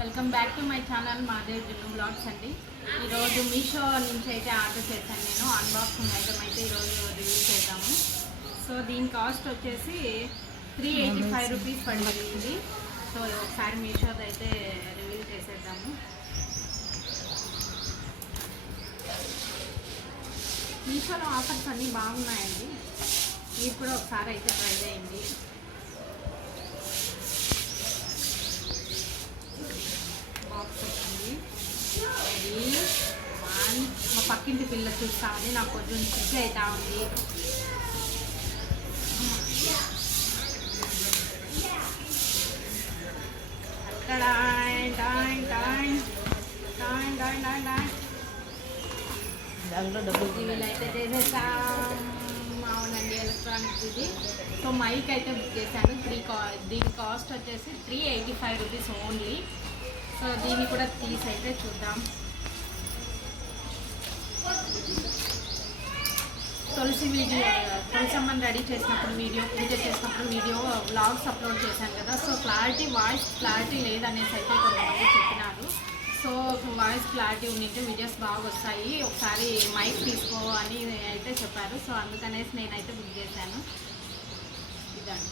Welcome back to my channel మాదేవ్ జున్ను vlogs అండి. ఈరోజు మీషో నుంచి అయితే ఆర్డర్ చేశాను నేను. అన్బాక్సింగ్ ఐటమ్ అయితే ఈరోజు రివ్యూ చేద్దాము. సో దీని కాస్ట్ వచ్చేసి 385 రూపీస్ పడింది. సో ఒకసారి మీషోది అయితే రివ్యూ చేసేద్దాము. మీషోలో ఆఫర్స్ అన్నీ బాగున్నాయండి, మీరు కూడా ఒకసారి అయితే ట్రై చేయండి. మా పక్కింటి పిల్ల చూస్తా ఉంది, నాకు కొంచెం సిగ్గు అవుతా ఉంది. వీళ్ళైతే చేసేస్తాం. అవునండి, ఎలక్ట్రానిక్స్ ఇది. సో మైక్ అయితే బుక్ చేశాను. దీని కాస్ట్ వచ్చేసి 385 రూపీస్ ఓన్లీ. సో దీన్ని కూడా తీసి అయితే చూద్దాం. తులసమ్మని రెడీ చేసినప్పుడు వీడియో, పూజ చేసినప్పుడు వీడియో, వ్లాగ్స్ అప్లోడ్ చేశాను కదా. సో వాయిస్ క్లారిటీ లేదనేసి అయితే కొంతమంది చెప్పినారు. సో వాయిస్ క్లారిటీ ఉంటే వీడియోస్ బాగా వస్తాయి, ఒకసారి మైక్ తీసుకో అని అయితే చెప్పారు. సో అందుకనేసి నేనైతే బుక్ చేశాను. ఇదండి,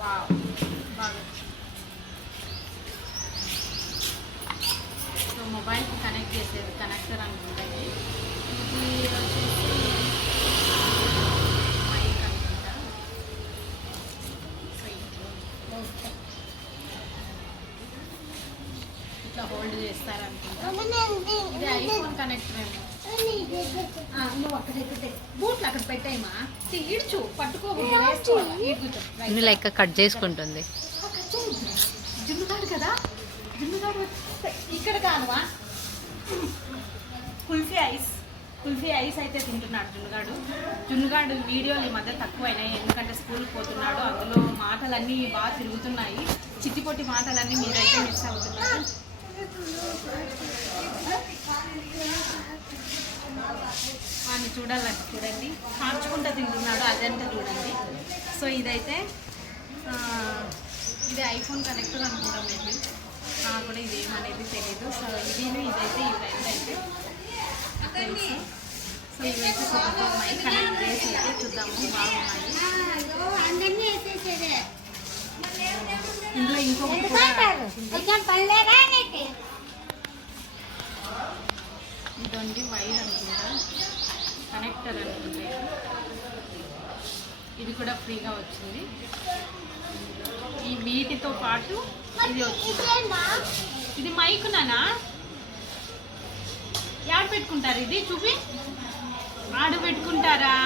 వావ్, బాగా. సో మొబైల్కి కనెక్ట్ చేసేది కనెక్టర్ అనుకుంటుంది. ఇది వచ్చేసి మైక్ అనుకుంటా. సో ఇట్లా హోల్డ్ చేస్తారనుకుంటా. ఇది ఐఫోన్ కనెక్టర్ ఏమో. నువ్వు అక్కడైతే బూట్లు అక్కడ పెట్టాయిమా, ఇడ్చు పట్టుకోకూడదు, లెక్క కట్ చేసుకుంటుంది. జున్నుగాడు కదా, జున్నుగాడు ఇక్కడ కాదువా. కుల్ఫీ ఐస్ అయితే తింటున్నాడు జున్నుగాడు. వీడియోలు ఈ మధ్య తక్కువైనాయి, ఎందుకంటే స్కూల్కి పోతున్నాడు. అందులో మాటలన్నీ బాగా తిరుగుతున్నాయి, చిట్టిపొట్టి మాటలన్నీ మీరైతే మిస్ అవుతున్నారు. వాడిని చూడాలంటే చూడండి, కాల్చుకుంటూ తింటున్నాడు, అదంతా చూడండి. సో ఇది ఐఫోన్ కనెక్టర్ అనుకుంటాం మేబీ, నాకు కూడా ఇదేమనేది తెలీదు. సో ఇదైతే ఈ రెండు అయితే తెలుసు. సో ఇవైతే ఉన్నాయి, కనెక్ట్ చేసి అయితే చూద్దాము, బాగున్నాయి. ఇందులో ఇంకొకటి ఇదండి వైర్ అనుకుంటా, కనెక్టర్ అనుకుంటా. ఇది కూడా ఫ్రీగా వచ్చింది. ఈ వీటితో పాటు ఇది వచ్చింది. ఇది మైక్ నానా, యాడ్ పెట్టుకుంటారు, ఇది చూపి ఆడు పెట్టుకుంటారా?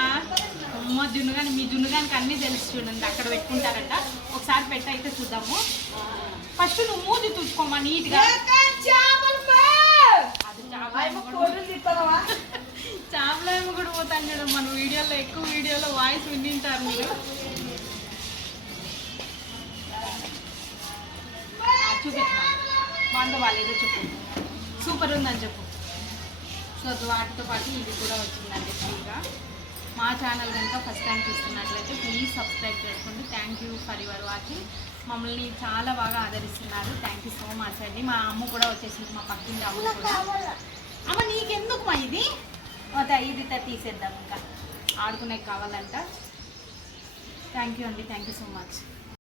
అమ్మ జున్నుగాని, మీ జున్నుగానికి అన్నీ తెలుసు చూడండి, అక్కడ పెట్టుకుంటారంట. ఒకసారి పెట్టయితే చూద్దాము. ఫస్ట్ నువ్వు మూది చూసుకోమా నీట్గా. చాపలేమో కూడా పోతాను చూడ, మన ఎక్కువ వీడియోలో వాయిస్ వింటారు మీరు. చూపించా బాగుందో వాళ్ళేదో చెప్పు, సూపర్ ఉందని చెప్పు. సో వాటితో పాటు ఇది కూడా వచ్చిందండి ఫ్రీగా. మా ఛానల్ కనుక ఫస్ట్ టైం చూస్తున్నట్లయితే ప్లీజ్ సబ్స్క్రైబ్ చేసుకోండి. Thank you for your watching. మమ్మల్ని చాలా బాగా ఆదరిస్తున్నారు, థ్యాంక్ యూ సో మచ్ అండి. మా అమ్మ కూడా వచ్చేసింది, మా పక్కింటి అమ్మ కూడా. అమ్మ నీకెందుకు మా ఇది ఇది తీసేద్దాం, ఇంకా ఆడుకునే కావాలంట. థ్యాంక్ యూ అండి, థ్యాంక్ యూ సో మచ్.